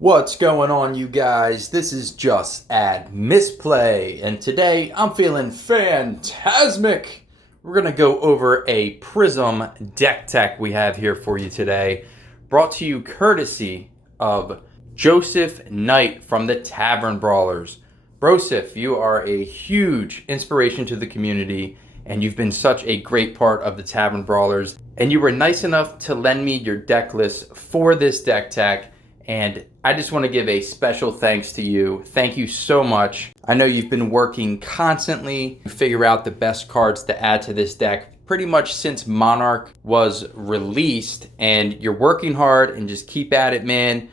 What's going on, you guys? This is Just Add Misplay, and today I'm feeling phantasmic. We're going to go over a Prism deck tech we have here for you today, brought to you courtesy of Joseph Knight from the Tavern Brawlers. Broseph, you are a huge inspiration to the community, and you've been such a great part of the Tavern Brawlers, and you were nice enough to lend me your deck list for this deck tech. And I just want to give a special thanks to you. Thank you so much. I know you've been working constantly to figure out the best cards to add to this deck pretty much since Monarch was released, and you're working hard, and just keep at it, man.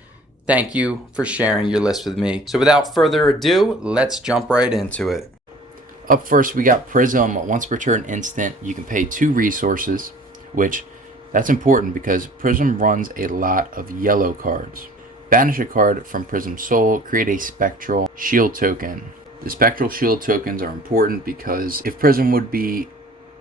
Thank you for sharing your list with me. So without further ado, let's jump right into it. Up first, we got Prism. Once per turn instant, you can pay 2 resources, which that's important because Prism runs a lot of yellow cards. Banish a card from Prism Soul, create a Spectral Shield token. The Spectral Shield tokens are important because if Prism would be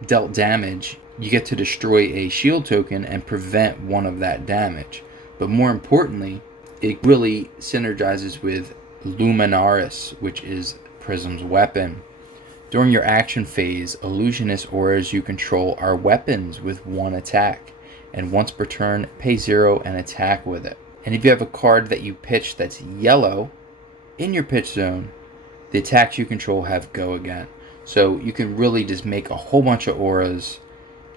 dealt damage, you get to destroy a shield token and prevent one of that damage. But more importantly, it really synergizes with Luminaris, which is Prism's weapon. During your action phase, Illusionist auras you control are weapons with 1 attack, and once per turn, pay 0 and attack with it. And if you have a card that you pitch that's yellow in your pitch zone, the attacks you control have go again. So you can really just make a whole bunch of auras,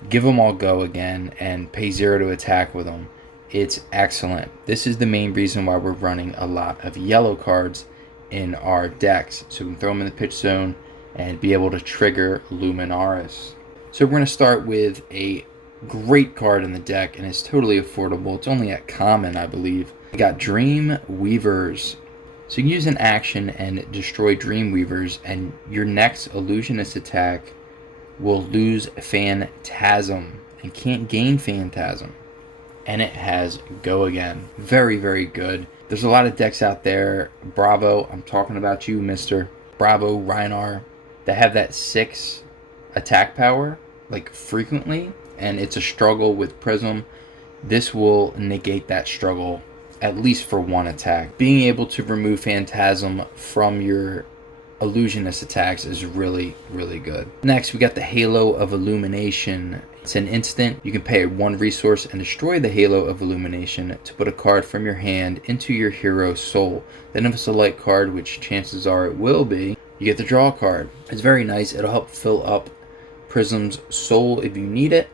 give them all go again, and pay 0 to attack with them. It's excellent. This is the main reason why we're running a lot of yellow cards in our decks. So we can throw them in the pitch zone and be able to trigger Luminaris. So we're going to start with a great card in the deck, and it's totally affordable. It's only at common, I believe. We got Dream Weavers. So you can use an action and destroy Dream Weavers, and your next Illusionist attack will lose Phantasm and can't gain Phantasm. And it has go again. Very, very good. There's a lot of decks out there. Bravo, I'm talking about you, Mr. Bravo, Reinar, that have that 6 attack power, like frequently, and it's a struggle with Prism. This will negate that struggle, at least for 1 attack. Being able to remove Phantasm from your Illusionist attacks is really, really good. Next, we got the Halo of Illumination. It's an instant. You can pay 1 resource and destroy the Halo of Illumination to put a card from your hand into your hero soul. Then if it's a light card, which chances are it will be, you get to draw a card. It's very nice. It'll help fill up Prism's soul if you need it,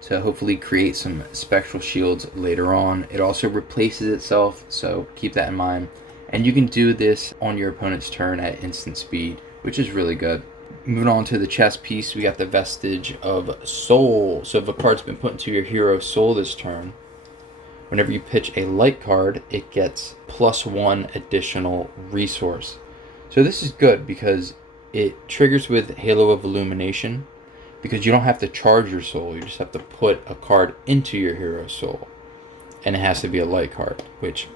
to hopefully create some spectral shields later on. It also replaces itself, so keep that in mind. And you can do this on your opponent's turn at instant speed, which is really good. Moving on to the chess piece, we got the Vestige of Sol. So if a card's been put into your hero soul this turn, whenever you pitch a light card, it gets +1 additional resource. So this is good because it triggers with Halo of Illumination, because you don't have to charge your soul, you just have to put a card into your hero soul. And it has to be a light card, which,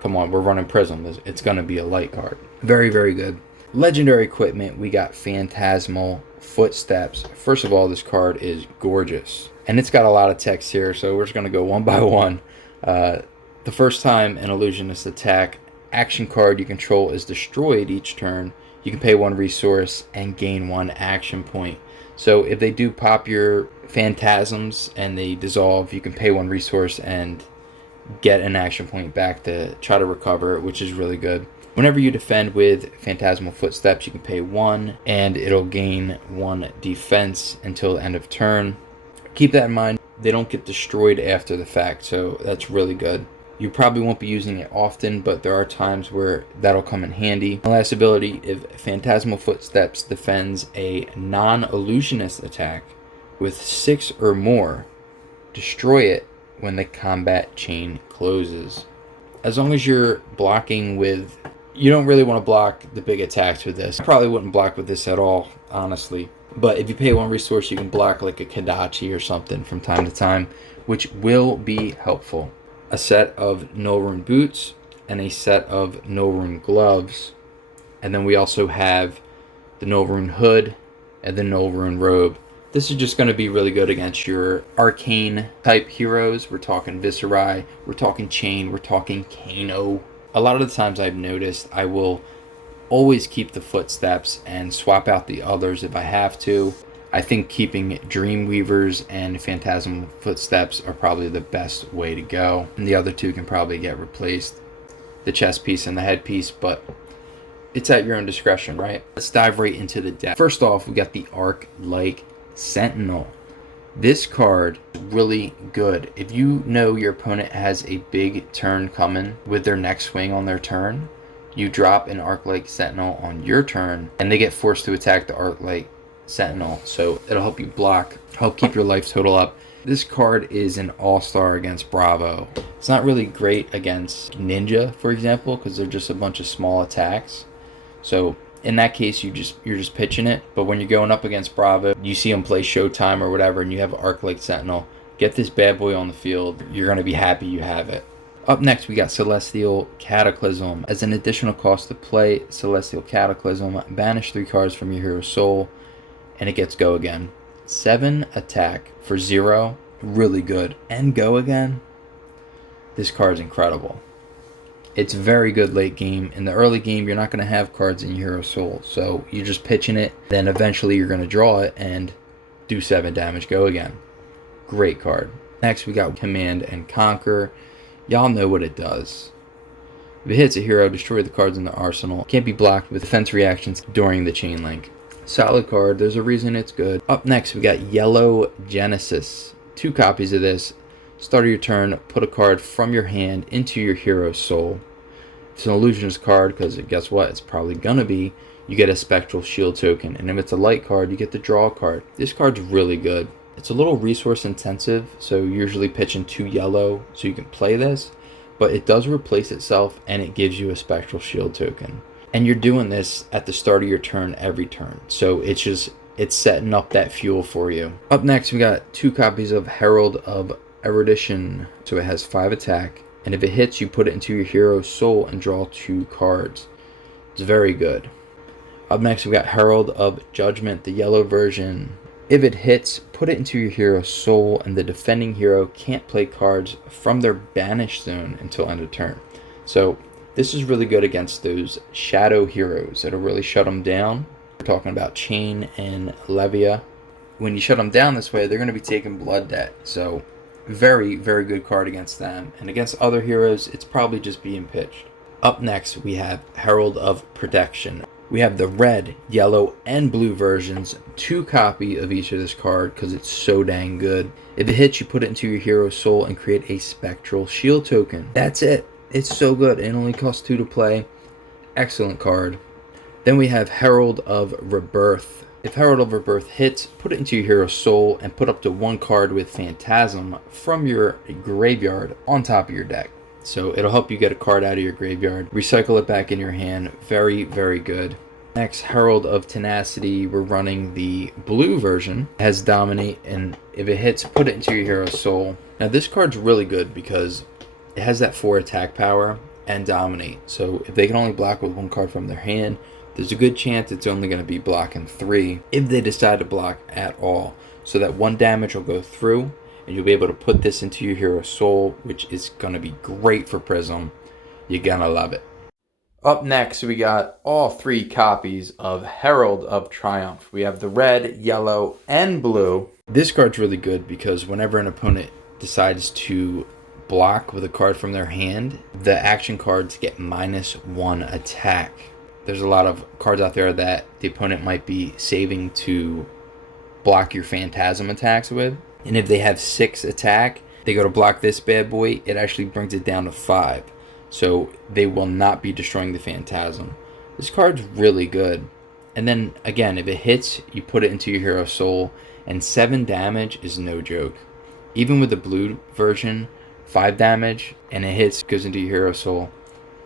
come on, we're running Prism, it's going to be a light card. Very, very good. Legendary equipment, we got Phantasmal Footsteps. First of all, this card is gorgeous. And it's got a lot of text here, so we're just going to go one by one. The first time an Illusionist attack action card you control is destroyed each turn, you can pay 1 resource and gain 1 action point. So if they do pop your Phantasms and they dissolve, you can pay 1 resource and get an action point back to try to recover, which is really good. Whenever you defend with Phantasmal Footsteps, you can pay 1 and it'll gain 1 defense until the end of turn. Keep that in mind. They don't get destroyed after the fact, so that's really good. You probably won't be using it often, but there are times where that'll come in handy. The last ability, if Phantasmal Footsteps defends a non-Illusionist attack with 6 or more, destroy it when the combat chain closes. As long as you're blocking with... You don't really want to block the big attacks with this. Probably wouldn't block with this at all, honestly. But if you pay 1 resource, you can block like a Kadachi or something from time to time, which will be helpful. A set of no rune boots and a set of no rune gloves, and then we also have the no rune hood and the no rune robe. This is just going to be really good against your arcane type heroes. We're talking Viserai, we're talking Chain, we're talking Kano. A lot of the times I've noticed I will always keep the footsteps and swap out the others if I have to. I think keeping Dreamweavers and Phantasmal Footsteps are probably the best way to go. And the other two can probably get replaced, the chest piece and the headpiece, but it's at your own discretion, right? Let's dive right into the deck. First off, we got the Light Sentine. This card is really good. If you know your opponent has a big turn coming with their next swing on their turn, you drop an Light Sentine on your turn, and they get forced to attack the Light Sentine. So it'll help you block, help keep your life total up. This card is an all-star against Bravo. It's not really great against Ninja, for example, because they're just a bunch of small attacks. So in that case, you're just pitching it. But when you're going up against Bravo, you see them play Showtime or whatever, and you have Light Sentine. Get this bad boy on the field. You're going to be happy you have it. Up next, we got Celestial Cataclysm. As an additional cost to play Celestial Cataclysm, banish 3 cards from your hero's soul, and it gets Go Again. 7 attack for 0, really good. And Go Again, this card's incredible. It's very good late game. In the early game, you're not going to have cards in your hero's soul, so you're just pitching it. Then eventually you're going to draw it and do 7 damage, Go Again. Great card. Next, we got Command and Conquer. Y'all know what it does. If it hits a hero, destroy the cards in the arsenal. Can't be blocked with defense reactions during the chain link. Solid card. There's a reason it's good. Up next, we got Yellow Genesis. 2 copies of this. Start of your turn, put a card from your hand into your hero's soul. It's an Illusionist card because guess what? It's probably gonna be. You get a Spectral Shield token, and if it's a light card, you get the draw card. This card's really good. It's a little resource intensive, so usually pitching 2 yellow so you can play this, but it does replace itself and it gives you a Spectral Shield token. And you're doing this at the start of your turn every turn, so it's setting up that fuel for you. Up next, we got 2 copies of Herald of Erudition. So it has 5 attack, and if it hits, you put it into your hero's soul and draw 2 cards. It's very good. Up next, we got Herald of Judgment, the yellow version. If it hits, put it into your hero's soul, and the defending hero can't play cards from their banished zone until end of turn. So this is really good against those shadow heroes. It'll really shut them down. We're talking about Chain and Levia. When you shut them down this way, they're going to be taking blood debt. So very, very good card against them. And against other heroes, it's probably just being pitched. Up next, we have Herald of Protection. We have the red, yellow, and blue versions. 2 copy of each of this card because it's so dang good. If it hits, you put it into your hero's soul and create a Spectral Shield token. That's it. It's so good. It only costs 2 to play. Excellent card. Then we have Herald of Rebirth. If Herald of Rebirth hits, put it into your hero's soul and put up to 1 card with Phantasm from your graveyard on top of your deck. So it'll help you get a card out of your graveyard, recycle it back in your hand. Very, very good. Next, Herald of Tenacity. We're running the blue version. It has Dominate, and if it hits, put it into your hero's soul. Now this card's really good because it has that 4 attack power and Dominate. So if they can only block with 1 card from their hand, there's a good chance it's only going to be blocking 3 if they decide to block at all. So that 1 damage will go through, and you'll be able to put this into your hero's soul, which is going to be great for Prism. You're going to love it. Up next, we got all 3 copies of Herald of Triumph. We have the red, yellow, and blue. This card's really good because whenever an opponent decides to block with a card from their hand, the action cards get -1 attack. There's a lot of cards out there that the opponent might be saving to block your Phantasm attacks with. And if they have 6 attack, they go to block this bad boy, it actually brings it down to 5. So they will not be destroying the Phantasm. This card's really good. And then again, if it hits, you put it into your hero's soul, and 7 damage is no joke. Even with the blue version, 5 damage, and it hits, goes into your hero's soul.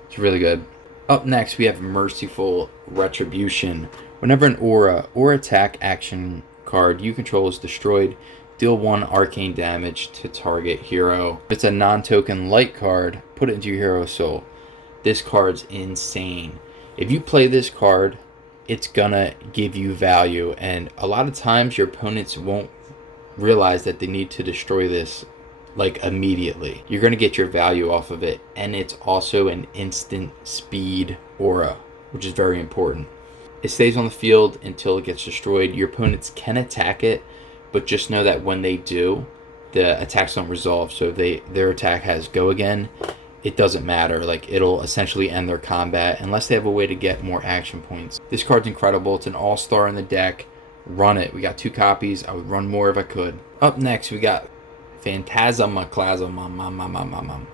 It's really good. Up next, we have Merciful Retribution. Whenever an aura or attack action card you control is destroyed, deal 1 arcane damage to target hero. If it's a non-token light card, put it into your hero's soul. This card's insane. If you play this card, it's gonna give you value, and a lot of times your opponents won't realize that they need to destroy this like immediately. You're going to get your value off of it, and it's also an instant speed aura, which is very important. It stays on the field until it gets destroyed. Your opponents can attack it, but just know that when they do, the attacks don't resolve. So if their attack has go again, it doesn't matter. Like, it'll essentially end their combat unless they have a way to get more action points. This card's incredible. It's an all-star in the deck. Run it. We got 2 copies. I would run more if I could. Up next, we got Phantasmadas.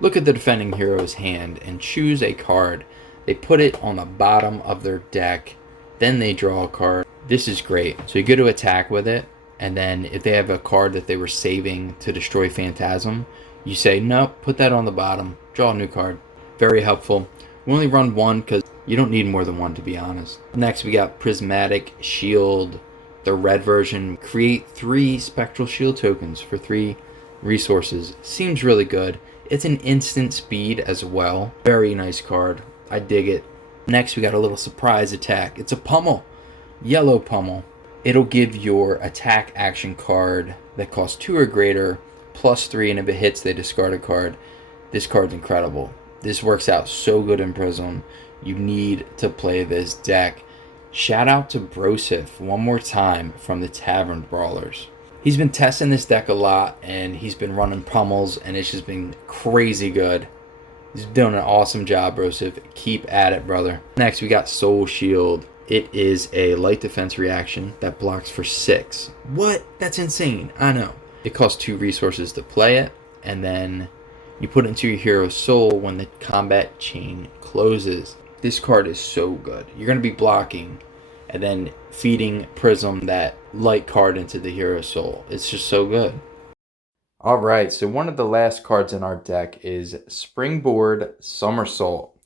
Look at the defending hero's hand and choose a card. They put it on the bottom of their deck. Then they draw a card. This is great. So you go to attack with it, and then if they have a card that they were saving to destroy Phantasm, you say, nope, put that on the bottom. Draw a new card. Very helpful. We only run 1 because you don't need more than 1, to be honest. Next, we got Prismatic Shield, the red version. Create 3 Spectral Shield tokens for 3 resources. Seems really good. It's an instant speed as well. Very nice card. I dig it. Next, we got a little surprise attack. It's a pummel. Yellow pummel. It'll give your attack action card that costs 2 or greater +3, and if it hits, they discard a card. This card's incredible. This works out so good in Prism. You need to play this deck. Shout out to Brosif one more time from the Tavern Brawlers. He's been testing this deck a lot, and he's been running pummels, and it's just been crazy good. He's doing an awesome job, Brosif. Keep at it, brother. Next, we got Soul Shield. It is a light defense reaction that blocks for 6. What? That's insane. I know. It costs 2 resources to play it, and then you put it into your hero's soul when the combat chain closes. This card is so good. You're going to be blocking and then feeding Prism that light card into the hero's soul. It's just so good. Alright, so one of the last cards in our deck is Springboard Somersault.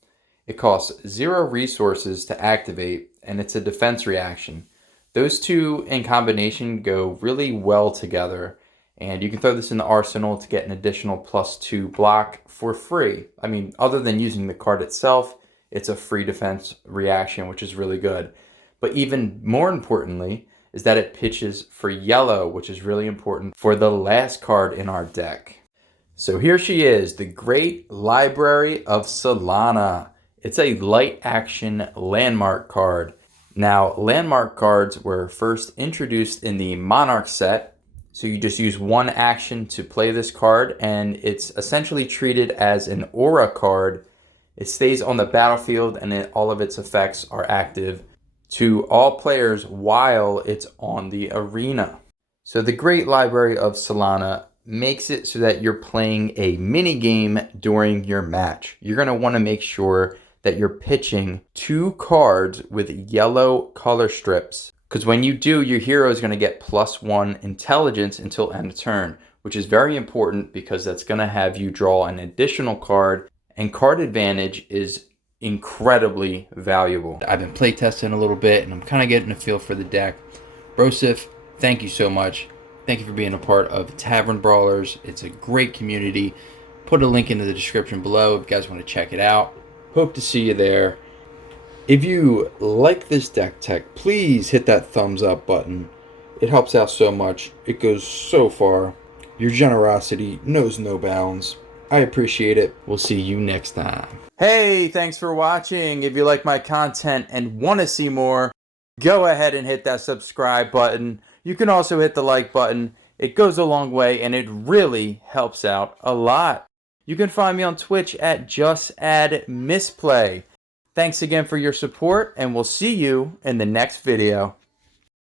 It costs 0 resources to activate, and it's a defense reaction. Those 2 in combination go really well together. And you can throw this in the arsenal to get an additional +2 block for free. I mean, other than using the card itself, it's a free defense reaction, which is really good. But even more importantly is that it pitches for yellow, which is really important for the last card in our deck. So here she is, the Great Library of Solana. It's a light action landmark card. Now, landmark cards were first introduced in the Monarch set. So you just use 1 action to play this card, and it's essentially treated as an aura card. It stays on the battlefield, and all of its effects are active to all players while it's on the arena. So the Great Library of Solana makes it so that you're playing a mini game during your match. You're going to want to make sure that you're pitching 2 cards with yellow color strips. Because when you do, your hero is going to get +1 intelligence until end of turn, which is very important because that's going to have you draw an additional card, and card advantage is incredibly valuable. I've been playtesting a little bit, and I'm kind of getting a feel for the deck. Brosif, thank you so much. Thank you for being a part of Tavern Brawlers. It's a great community. Put a link in the description below if you guys want to check it out. Hope to see you there. If you like this deck tech, please hit that thumbs up button. It helps out so much. It goes so far. Your generosity knows no bounds. I appreciate it. We'll see you next time. Hey, thanks for watching. If you like my content and want to see more, go ahead and hit that subscribe button. You can also hit the like button. It goes a long way, and it really helps out a lot. You can find me on Twitch at JustAddMisplay. Thanks again for your support, and we'll see you in the next video.